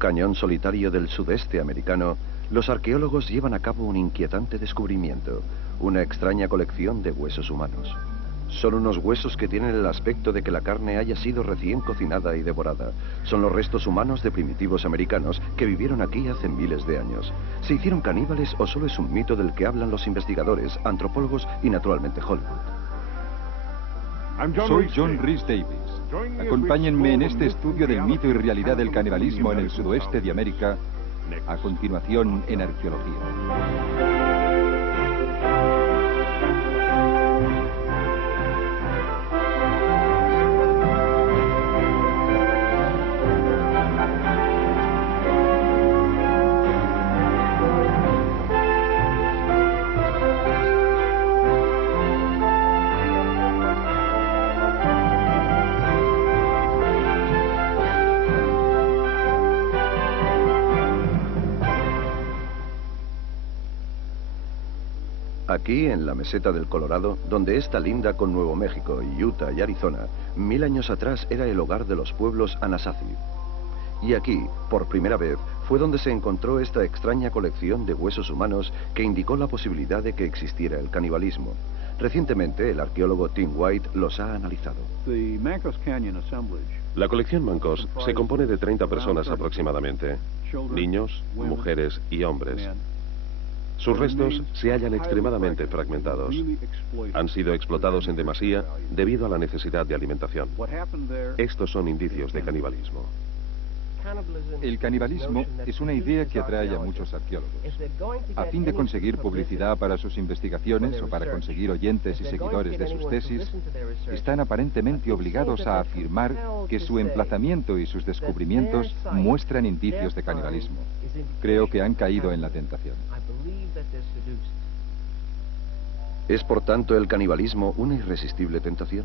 cañón solitario del sudeste americano, los arqueólogos llevan a cabo un inquietante descubrimiento, una extraña colección de huesos humanos. Son unos huesos que tienen el aspecto de que la carne haya sido recién cocinada y devorada. Son los restos humanos de primitivos americanos que vivieron aquí hace miles de años. ¿Se hicieron caníbales o solo es un mito del que hablan los investigadores, antropólogos y naturalmente Hollywood? Soy John Rhys Davies. Acompáñenme en este estudio del mito y realidad del canibalismo en el sudoeste de América, a continuación en arqueología. Aquí, en la meseta del Colorado, donde esta linda con Nuevo México, Utah y Arizona, 1000 años atrás era el hogar de los pueblos Anasazi. Y aquí, por primera vez, fue donde se encontró esta extraña colección de huesos humanos que indicó la posibilidad de que existiera el canibalismo. Recientemente, el arqueólogo Tim White los ha analizado. La colección Mancos se compone de 30 personas aproximadamente, niños, mujeres y hombres. Sus restos se hallan extremadamente fragmentados. Han sido explotados en demasía debido a la necesidad de alimentación. Estos son indicios de canibalismo. El canibalismo es una idea que atrae a muchos arqueólogos. A fin de conseguir publicidad para sus investigaciones o para conseguir oyentes y seguidores de sus tesis, están aparentemente obligados a afirmar que su emplazamiento y sus descubrimientos muestran indicios de canibalismo. Creo que han caído en la tentación. ¿Es por tanto el canibalismo una irresistible tentación?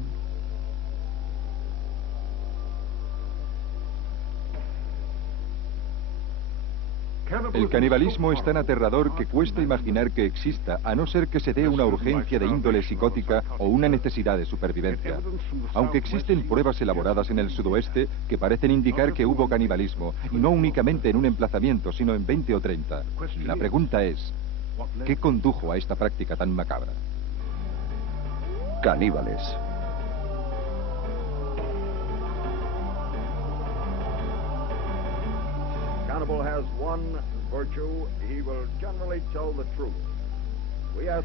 El canibalismo es tan aterrador que cuesta imaginar que exista, a no ser que se dé una urgencia de índole psicótica o una necesidad de supervivencia. Aunque existen pruebas elaboradas en el sudoeste que parecen indicar que hubo canibalismo, y no únicamente en un emplazamiento, sino en 20 o 30. La pregunta es, ¿qué condujo a esta práctica tan macabra? Caníbales.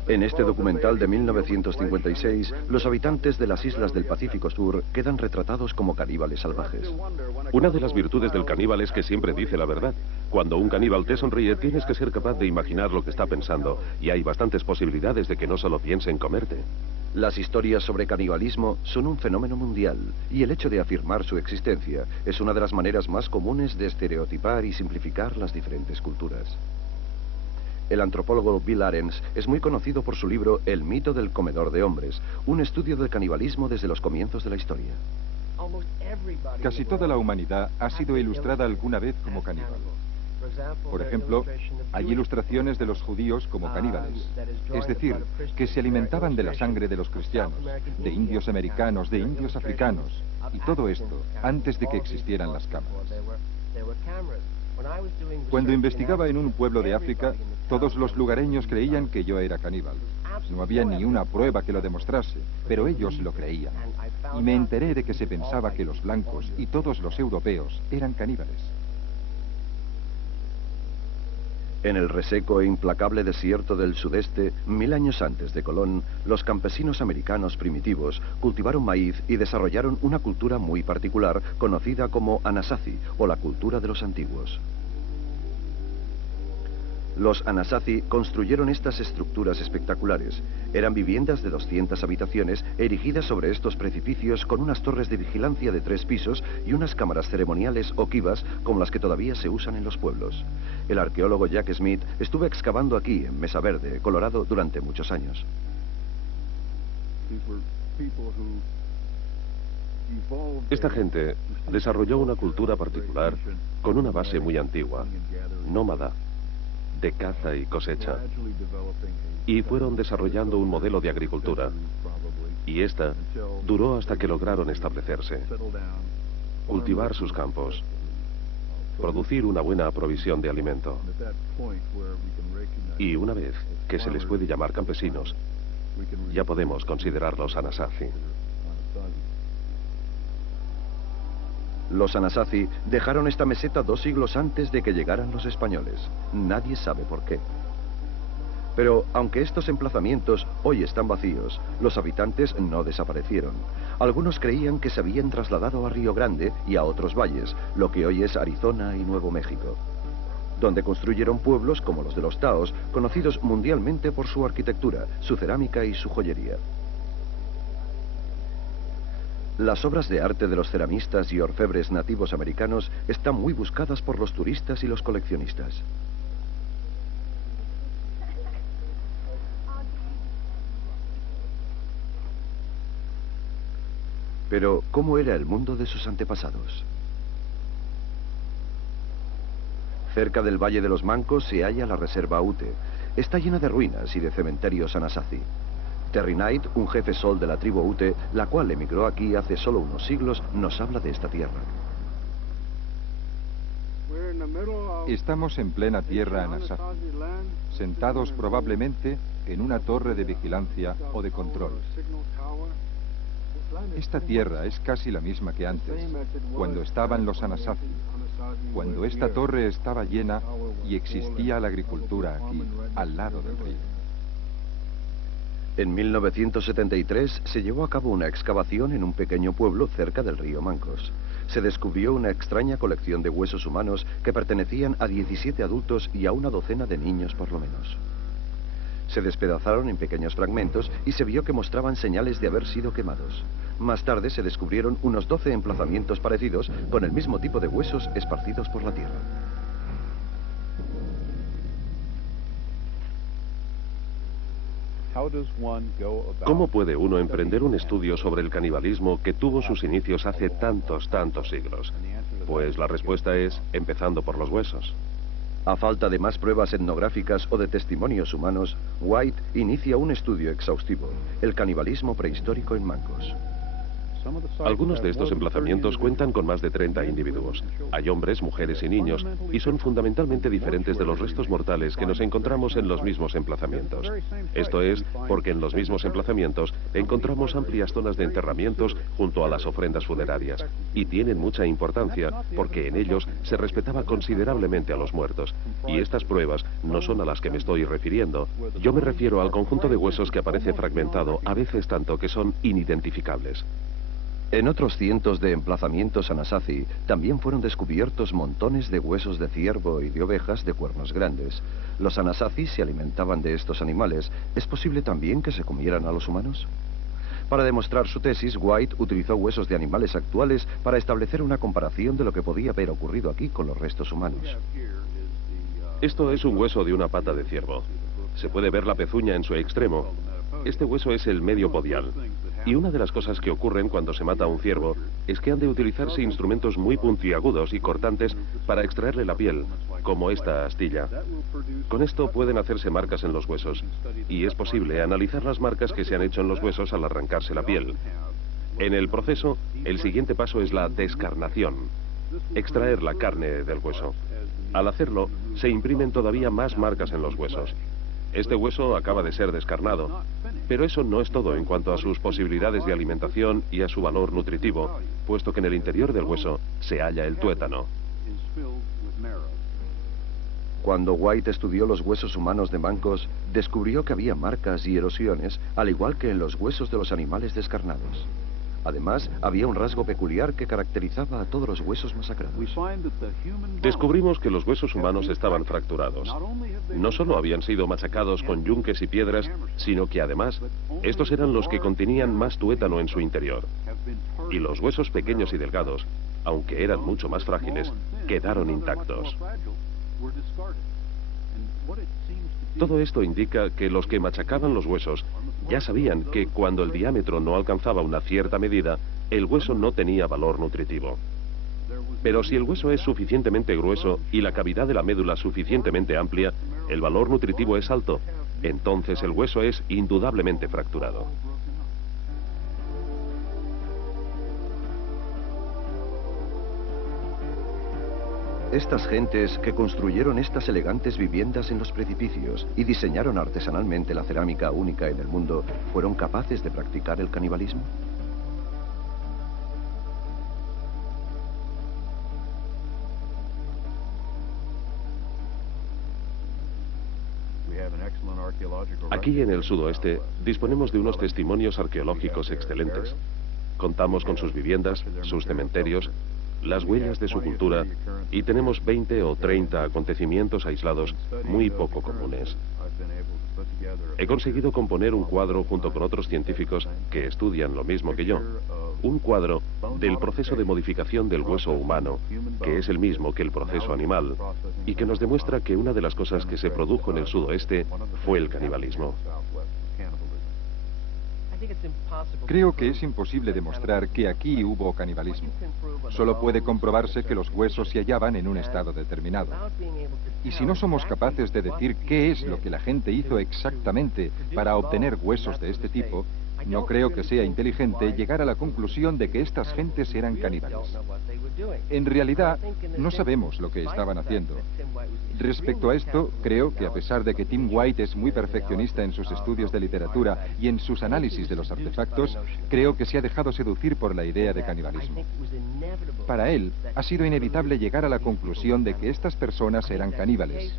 En este documental de 1956, los habitantes de las islas del Pacífico Sur quedan retratados como caníbales salvajes. Una de las virtudes del caníbal es que siempre dice la verdad. Cuando un caníbal te sonríe, tienes que ser capaz de imaginar lo que está pensando, y hay bastantes posibilidades de que no solo piense en comerte. Las historias sobre canibalismo son un fenómeno mundial, y el hecho de afirmar su existencia es una de las maneras más comunes de estereotipar y simplificar las diferentes culturas. El antropólogo Bill Arens es muy conocido por su libro El mito del comedor de hombres, un estudio del canibalismo desde los comienzos de la historia. Casi toda la humanidad ha sido ilustrada alguna vez como caníbal. Por ejemplo, hay ilustraciones de los judíos como caníbales, es decir, que se alimentaban de la sangre de los cristianos, de indios americanos, de indios africanos, y todo esto antes de que existieran las cámaras. Cuando investigaba en un pueblo de África, todos los lugareños creían que yo era caníbal. No había ni una prueba que lo demostrase, pero ellos lo creían. Y me enteré de que se pensaba que los blancos y todos los europeos eran caníbales. En el reseco e implacable desierto del sudeste, 1000 años antes de Colón, los campesinos americanos primitivos cultivaron maíz y desarrollaron una cultura muy particular conocida como Anasazi, o la cultura de los antiguos. Los Anasazi construyeron estas estructuras espectaculares. Eran viviendas de 200 habitaciones erigidas sobre estos precipicios con unas torres de vigilancia de 3 pisos y unas cámaras ceremoniales o kivas como las que todavía se usan en los pueblos. El arqueólogo Jack Smith estuvo excavando aquí, en Mesa Verde, Colorado, durante muchos años. Esta gente desarrolló una cultura particular con una base muy antigua, nómada, de caza y cosecha, y fueron desarrollando un modelo de agricultura, y esta duró hasta que lograron establecerse, cultivar sus campos, producir una buena provisión de alimento. Y una vez que se les puede llamar campesinos, ya podemos considerarlos Anasazi. Los Anasazi dejaron esta meseta 2 siglos antes de que llegaran los españoles. Nadie sabe por qué. Pero, aunque estos emplazamientos hoy están vacíos, los habitantes no desaparecieron. Algunos creían que se habían trasladado a Río Grande y a otros valles, lo que hoy es Arizona y Nuevo México, donde construyeron pueblos como los de los Taos, conocidos mundialmente por su arquitectura, su cerámica y su joyería. Las obras de arte de los ceramistas y orfebres nativos americanos están muy buscadas por los turistas y los coleccionistas. Pero, ¿cómo era el mundo de sus antepasados? Cerca del Valle de los Mancos se halla la Reserva Ute. Está llena de ruinas y de cementerios Anasazi. Terry Knight, un jefe sol de la tribu Ute, la cual emigró aquí hace solo unos siglos, nos habla de esta tierra. Estamos en plena tierra Anasazi, sentados probablemente en una torre de vigilancia o de control. Esta tierra es casi la misma que antes, cuando estaban los Anasazi, cuando esta torre estaba llena y existía la agricultura aquí, al lado del río. En 1973 se llevó a cabo una excavación en un pequeño pueblo cerca del río Mancos. Se descubrió una extraña colección de huesos humanos que pertenecían a 17 adultos y a una docena de niños por lo menos. Se despedazaron en pequeños fragmentos y se vio que mostraban señales de haber sido quemados. Más tarde se descubrieron unos 12 emplazamientos parecidos con el mismo tipo de huesos esparcidos por la tierra. ¿Cómo puede uno emprender un estudio sobre el canibalismo que tuvo sus inicios hace tantos siglos? Pues la respuesta es empezando por los huesos. A falta de más pruebas etnográficas o de testimonios humanos, White inicia un estudio exhaustivo, el canibalismo prehistórico en Mancos. Algunos de estos emplazamientos cuentan con más de 30 individuos. Hay hombres, mujeres y niños, y son fundamentalmente diferentes de los restos mortales que nos encontramos en los mismos emplazamientos. Esto es, porque en los mismos emplazamientos encontramos amplias zonas de enterramientos junto a las ofrendas funerarias, y tienen mucha importancia porque en ellos se respetaba considerablemente a los muertos. Y estas pruebas no son a las que me estoy refiriendo. Yo me refiero al conjunto de huesos que aparece fragmentado, a veces tanto que son inidentificables. En otros cientos de emplazamientos Anasazi también fueron descubiertos montones de huesos de ciervo y de ovejas de cuernos grandes. ¿Los Anasazi se alimentaban de estos animales? ¿Es posible también que se comieran a los humanos? Para demostrar su tesis, White utilizó huesos de animales actuales para establecer una comparación de lo que podía haber ocurrido aquí con los restos humanos. Esto es un hueso de una pata de ciervo. Se puede ver la pezuña en su extremo. Este hueso es el medio podial. Y una de las cosas que ocurren cuando se mata a un ciervo es que han de utilizarse instrumentos muy puntiagudos y cortantes para extraerle la piel, como esta astilla. Con esto pueden hacerse marcas en los huesos, y es posible analizar las marcas que se han hecho en los huesos al arrancarse la piel. En el proceso, el siguiente paso es la descarnación, extraer la carne del hueso. Al hacerlo, se imprimen todavía más marcas en los huesos. Este hueso acaba de ser descarnado, pero eso no es todo en cuanto a sus posibilidades de alimentación y a su valor nutritivo, puesto que en el interior del hueso se halla el tuétano. Cuando White estudió los huesos humanos de Mancos, descubrió que había marcas y erosiones, al igual que en los huesos de los animales descarnados. Además, había un rasgo peculiar que caracterizaba a todos los huesos masacrados. Descubrimos que los huesos humanos estaban fracturados. No solo habían sido machacados con yunques y piedras, sino que además, estos eran los que contenían más tuétano en su interior. Y los huesos pequeños y delgados, aunque eran mucho más frágiles, quedaron intactos. Todo esto indica que los que machacaban los huesos ya sabían que cuando el diámetro no alcanzaba una cierta medida, el hueso no tenía valor nutritivo. Pero si el hueso es suficientemente grueso y la cavidad de la médula suficientemente amplia, el valor nutritivo es alto. Entonces el hueso es indudablemente fracturado. Estas gentes que construyeron estas elegantes viviendas en los precipicios y diseñaron artesanalmente la cerámica única en el mundo, ¿fueron capaces de practicar el canibalismo? Aquí en el sudoeste disponemos de unos testimonios arqueológicos excelentes. Contamos con sus viviendas, sus cementerios, las huellas de su cultura y tenemos 20 o 30 acontecimientos aislados muy poco comunes. He conseguido componer un cuadro junto con otros científicos que estudian lo mismo que yo. Un cuadro del proceso de modificación del hueso humano, que es el mismo que el proceso animal, y que nos demuestra que una de las cosas que se produjo en el sudoeste fue el canibalismo. Creo que es imposible demostrar que aquí hubo canibalismo. Solo puede comprobarse que los huesos se hallaban en un estado determinado. Y si no somos capaces de decir qué es lo que la gente hizo exactamente para obtener huesos de este tipo, no creo que sea inteligente llegar a la conclusión de que estas gentes eran caníbales. En realidad, no sabemos lo que estaban haciendo. Respecto a esto, creo que a pesar de que Tim White es muy perfeccionista en sus estudios de literatura y en sus análisis de los artefactos, creo que se ha dejado seducir por la idea de canibalismo. Para él, ha sido inevitable llegar a la conclusión de que estas personas eran caníbales.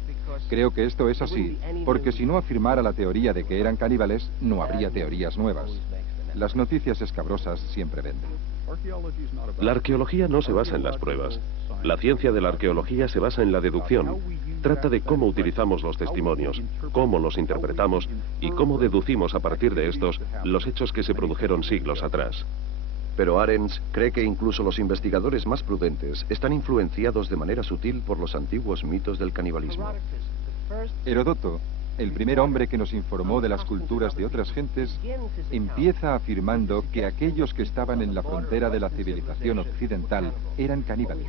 Creo que esto es así, porque si no afirmara la teoría de que eran caníbales, no habría teorías nuevas. Las noticias escabrosas siempre venden. La arqueología no se basa en las pruebas. La ciencia de la arqueología se basa en la deducción. Trata de cómo utilizamos los testimonios, cómo los interpretamos y cómo deducimos a partir de estos los hechos que se produjeron siglos atrás. Pero Arens cree que incluso los investigadores más prudentes están influenciados de manera sutil por los antiguos mitos del canibalismo. Heródoto, el primer hombre que nos informó de las culturas de otras gentes, empieza afirmando que aquellos que estaban en la frontera de la civilización occidental eran caníbales.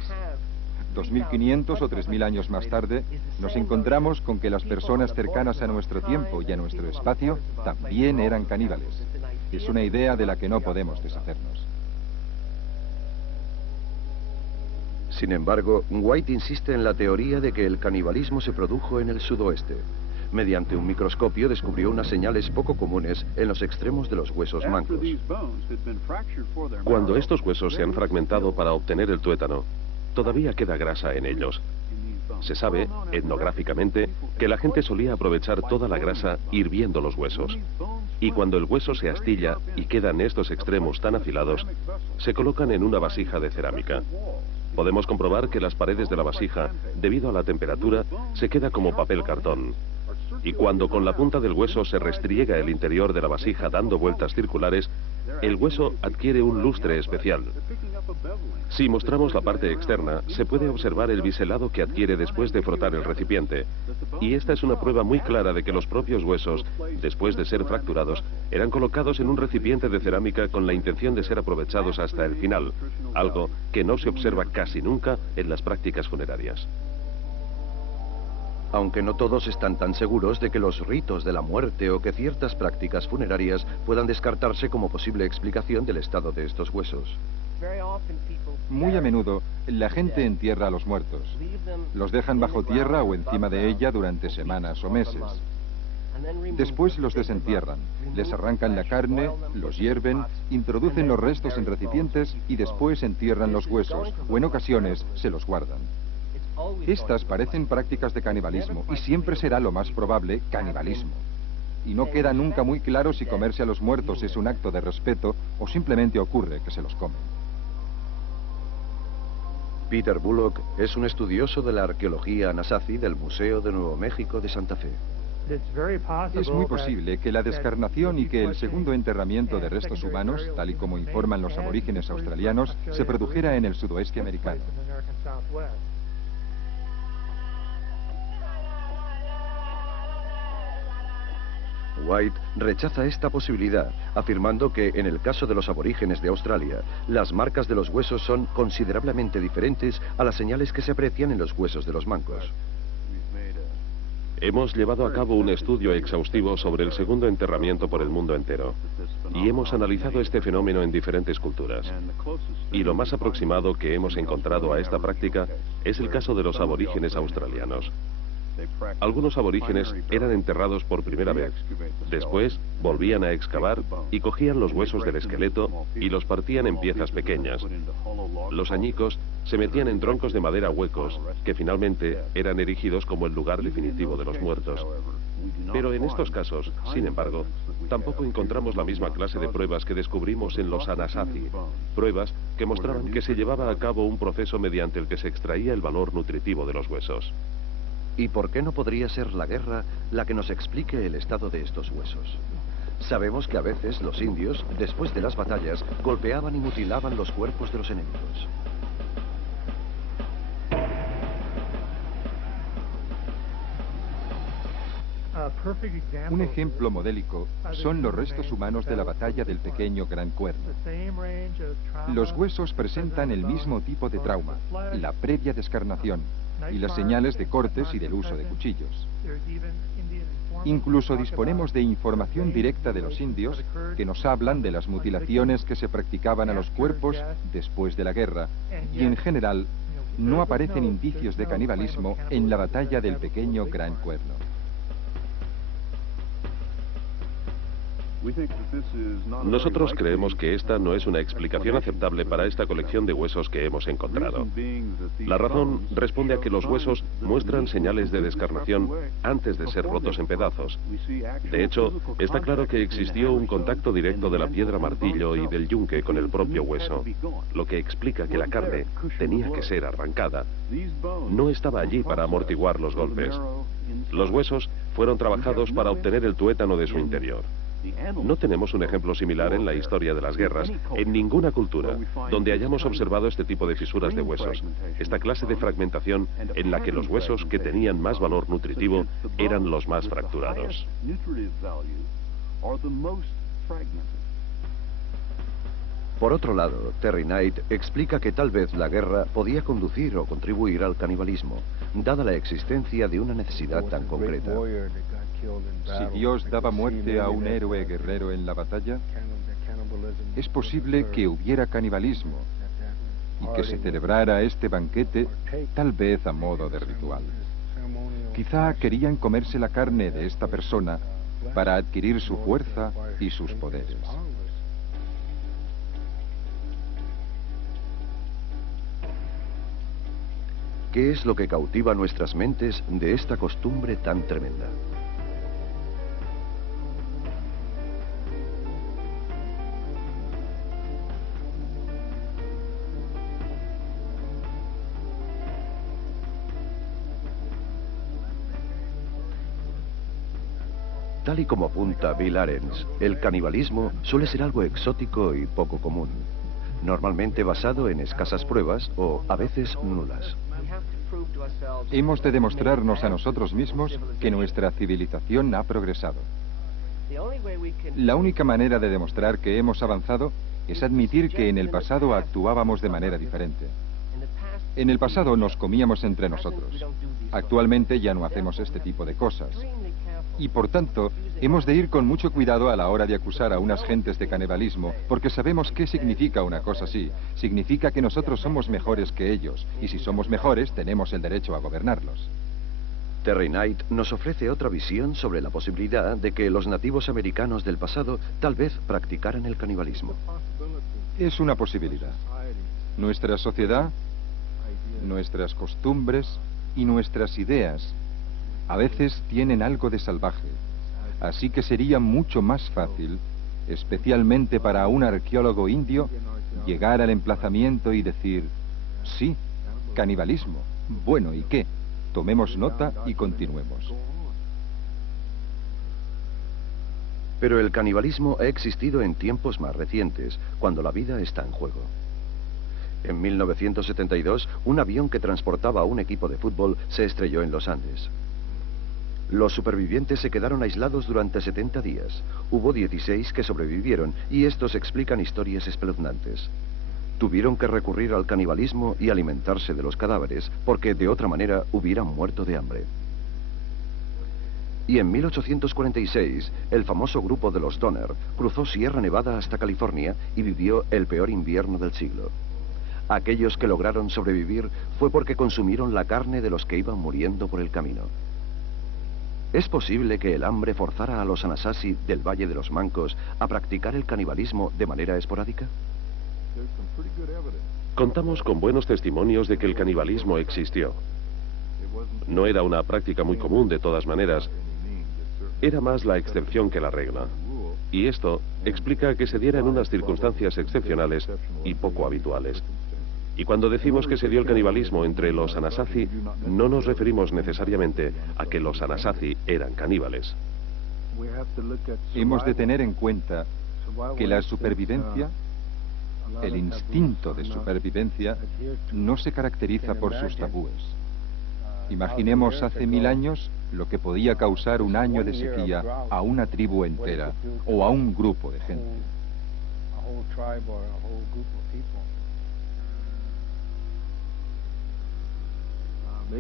2500 o 3000 años más tarde, nos encontramos con que las personas cercanas a nuestro tiempo y a nuestro espacio también eran caníbales. Es una idea de la que no podemos deshacernos. Sin embargo, White insiste en la teoría de que el canibalismo se produjo en el sudoeste. Mediante un microscopio descubrió unas señales poco comunes en los extremos de los huesos mancos. Cuando estos huesos se han fragmentado para obtener el tuétano, todavía queda grasa en ellos. Se sabe, etnográficamente, que la gente solía aprovechar toda la grasa hirviendo los huesos. Y cuando el hueso se astilla y quedan estos extremos tan afilados, se colocan en una vasija de cerámica. Podemos comprobar que las paredes de la vasija, debido a la temperatura, se queda como papel cartón. Y cuando con la punta del hueso se restriega el interior de la vasija dando vueltas circulares, el hueso adquiere un lustre especial. Si mostramos la parte externa, se puede observar el biselado que adquiere después de frotar el recipiente. Y esta es una prueba muy clara de que los propios huesos, después de ser fracturados, eran colocados en un recipiente de cerámica con la intención de ser aprovechados hasta el final, algo que no se observa casi nunca en las prácticas funerarias. Aunque no todos están tan seguros de que los ritos de la muerte o que ciertas prácticas funerarias puedan descartarse como posible explicación del estado de estos huesos. Muy a menudo, la gente entierra a los muertos. Los dejan bajo tierra o encima de ella durante semanas o meses. Después los desentierran, les arrancan la carne, los hierven, introducen los restos en recipientes y después entierran los huesos, o en ocasiones se los guardan. Estas parecen prácticas de canibalismo y siempre será lo más probable canibalismo. Y no queda nunca muy claro si comerse a los muertos es un acto de respeto o simplemente ocurre que se los comen. Peter Bullock es un estudioso de la arqueología anasazi del Museo de Nuevo México de Santa Fe. Es muy posible que la descarnación y que el segundo enterramiento de restos humanos, tal y como informan los aborígenes australianos, se produjera en el sudoeste americano. White rechaza esta posibilidad, afirmando que en el caso de los aborígenes de Australia, las marcas de los huesos son considerablemente diferentes a las señales que se aprecian en los huesos de los mancos. Hemos llevado a cabo un estudio exhaustivo sobre el segundo enterramiento por el mundo entero y hemos analizado este fenómeno en diferentes culturas. Y lo más aproximado que hemos encontrado a esta práctica es el caso de los aborígenes australianos. Algunos aborígenes eran enterrados por primera vez. Después volvían a excavar y cogían los huesos del esqueleto y los partían en piezas pequeñas. Los añicos se metían en troncos de madera huecos, que finalmente eran erigidos como el lugar definitivo de los muertos. Pero en estos casos, sin embargo, tampoco encontramos la misma clase de pruebas que descubrimos en los Anasazi, pruebas que mostraban que se llevaba a cabo un proceso mediante el que se extraía el valor nutritivo de los huesos. ¿Y por qué no podría ser la guerra la que nos explique el estado de estos huesos? Sabemos que a veces los indios, después de las batallas, golpeaban y mutilaban los cuerpos de los enemigos. Un ejemplo modélico son los restos humanos de la batalla del pequeño Gran Cuerno. Los huesos presentan el mismo tipo de trauma, la previa descarnación, y las señales de cortes y del uso de cuchillos. Incluso disponemos de información directa de los indios que nos hablan de las mutilaciones que se practicaban a los cuerpos después de la guerra, y en general no aparecen indicios de canibalismo en la batalla del pequeño Gran Cuerno. Nosotros creemos que esta no es una explicación aceptable para esta colección de huesos que hemos encontrado. La razón responde a que los huesos muestran señales de descarnación antes de ser rotos en pedazos. De hecho, está claro que existió un contacto directo de la piedra martillo y del yunque con el propio hueso, lo que explica que la carne tenía que ser arrancada. No estaba allí para amortiguar los golpes. Los huesos fueron trabajados para obtener el tuétano de su interior. No tenemos un ejemplo similar en la historia de las guerras, en ninguna cultura, donde hayamos observado este tipo de fisuras de huesos, esta clase de fragmentación en la que los huesos que tenían más valor nutritivo eran los más fracturados. Por otro lado, Terry Knight explica que tal vez la guerra podía conducir o contribuir al canibalismo, dada la existencia de una necesidad tan concreta. Si Dios daba muerte a un héroe guerrero en la batalla, es posible que hubiera canibalismo y que se celebrara este banquete tal vez a modo de ritual. Quizá querían comerse la carne de esta persona para adquirir su fuerza y sus poderes. ¿Qué es lo que cautiva nuestras mentes de esta costumbre tan tremenda? Tal y como apunta Bill Arens, el canibalismo suele ser algo exótico y poco común, normalmente basado en escasas pruebas o a veces nulas. Hemos de demostrarnos a nosotros mismos que nuestra civilización ha progresado. La única manera de demostrar que hemos avanzado es admitir que en el pasado actuábamos de manera diferente. En el pasado nos comíamos entre nosotros. Actualmente ya no hacemos este tipo de cosas. Y por tanto, hemos de ir con mucho cuidado a la hora de acusar a unas gentes de canibalismo, porque sabemos qué significa una cosa así. Significa que nosotros somos mejores que ellos, y si somos mejores, tenemos el derecho a gobernarlos. Terry Knight nos ofrece otra visión sobre la posibilidad de que los nativos americanos del pasado tal vez practicaran el canibalismo. Es una posibilidad. Nuestra sociedad, nuestras costumbres y nuestras ideas a veces tienen algo de salvaje, así que sería mucho más fácil, especialmente para un arqueólogo indio, llegar al emplazamiento y decir, sí, canibalismo, bueno, ¿y qué? Tomemos nota y continuemos. Pero el canibalismo ha existido en tiempos más recientes, cuando la vida está en juego. En 1972, un avión que transportaba a un equipo de fútbol se estrelló en los Andes. Los supervivientes se quedaron aislados durante 70 días. Hubo 16 que sobrevivieron y estos explican historias espeluznantes. Tuvieron que recurrir al canibalismo y alimentarse de los cadáveres, porque de otra manera hubieran muerto de hambre. Y en 1846, el famoso grupo de los Donner cruzó Sierra Nevada hasta California y vivió el peor invierno del siglo. Aquellos que lograron sobrevivir fue porque consumieron la carne de los que iban muriendo por el camino. ¿Es posible que el hambre forzara a los Anasazi del Valle de los Mancos a practicar el canibalismo de manera esporádica? Contamos con buenos testimonios de que el canibalismo existió. No era una práctica muy común de todas maneras. Era más la excepción que la regla. Y esto explica que se diera en unas circunstancias excepcionales y poco habituales. Y cuando decimos que se dio el canibalismo entre los Anasazi, no nos referimos necesariamente a que los Anasazi eran caníbales. Hemos de tener en cuenta que la supervivencia, el instinto de supervivencia, no se caracteriza por sus tabúes. Imaginemos hace 1000 años lo que podía causar un año de sequía a una tribu entera o a un grupo de gente.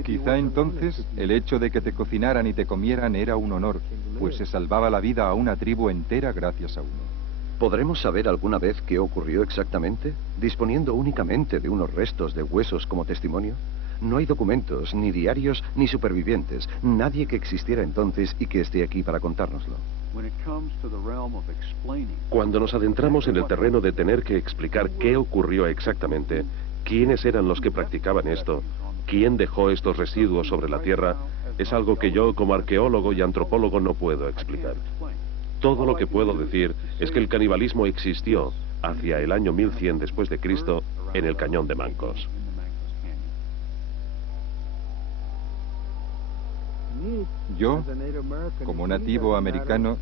Quizá entonces el hecho de que te cocinaran y te comieran era un honor, pues se salvaba la vida a una tribu entera gracias a uno. ¿Podremos saber alguna vez qué ocurrió exactamente, disponiendo únicamente de unos restos de huesos como testimonio? No hay documentos, ni diarios, ni supervivientes, nadie que existiera entonces y que esté aquí para contárnoslo. Cuando nos adentramos en el terreno de tener que explicar qué ocurrió exactamente, quiénes eran los que practicaban esto, quién dejó estos residuos sobre la Tierra, es algo que yo como arqueólogo y antropólogo no puedo explicar. Todo lo que puedo decir es que el canibalismo existió hacia el año 1100 después de Cristo en el Cañón de Mancos. Yo, como nativo americano,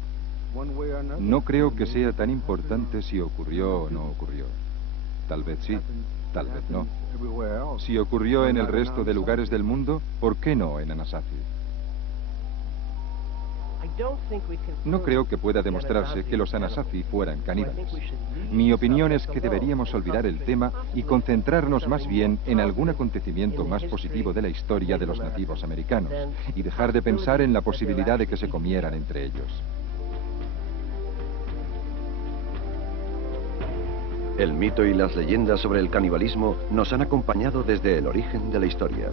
no creo que sea tan importante si ocurrió o no ocurrió. Tal vez sí, tal vez no. Si ocurrió en el resto de lugares del mundo, ¿por qué no en Anasazi? No creo que pueda demostrarse que los Anasazi fueran caníbales. Mi opinión es que deberíamos olvidar el tema y concentrarnos más bien en algún acontecimiento más positivo de la historia de los nativos americanos y dejar de pensar en la posibilidad de que se comieran entre ellos. El mito y las leyendas sobre el canibalismo nos han acompañado desde el origen de la historia.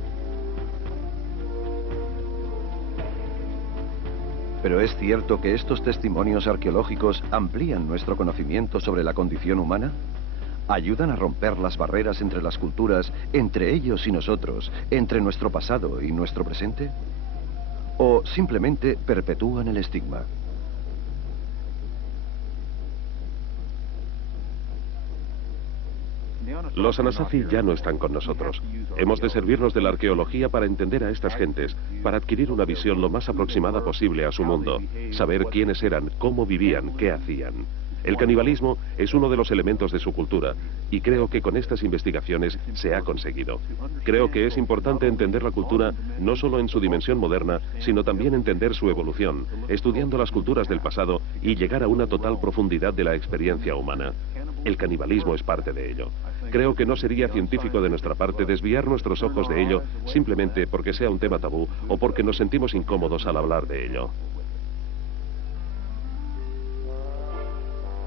Pero ¿es cierto que estos testimonios arqueológicos amplían nuestro conocimiento sobre la condición humana? ¿Ayudan a romper las barreras entre las culturas, entre ellos y nosotros, entre nuestro pasado y nuestro presente? ¿O simplemente perpetúan el estigma? Los Anasazi ya no están con nosotros. Hemos de servirnos de la arqueología para entender a estas gentes, para adquirir una visión lo más aproximada posible a su mundo, saber quiénes eran, cómo vivían, qué hacían. El canibalismo es uno de los elementos de su cultura, y creo que con estas investigaciones se ha conseguido. Creo que es importante entender la cultura no solo en su dimensión moderna, sino también entender su evolución, estudiando las culturas del pasado y llegar a una total profundidad de la experiencia humana. El canibalismo es parte de ello. Creo que no sería científico de nuestra parte desviar nuestros ojos de ello simplemente porque sea un tema tabú o porque nos sentimos incómodos al hablar de ello.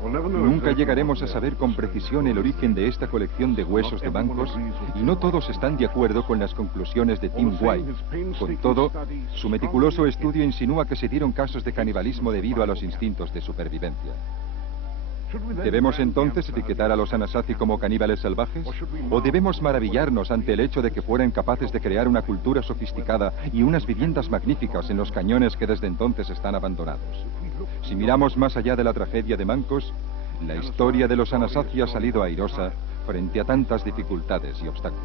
Nunca llegaremos a saber con precisión el origen de esta colección de huesos de Mancos y no todos están de acuerdo con las conclusiones de Tim White. Con todo, su meticuloso estudio insinúa que se dieron casos de canibalismo debido a los instintos de supervivencia. ¿Debemos entonces etiquetar a los Anasazi como caníbales salvajes? ¿O debemos maravillarnos ante el hecho de que fueran capaces de crear una cultura sofisticada y unas viviendas magníficas en los cañones que desde entonces están abandonados? Si miramos más allá de la tragedia de Mancos, la historia de los Anasazi ha salido airosa frente a tantas dificultades y obstáculos.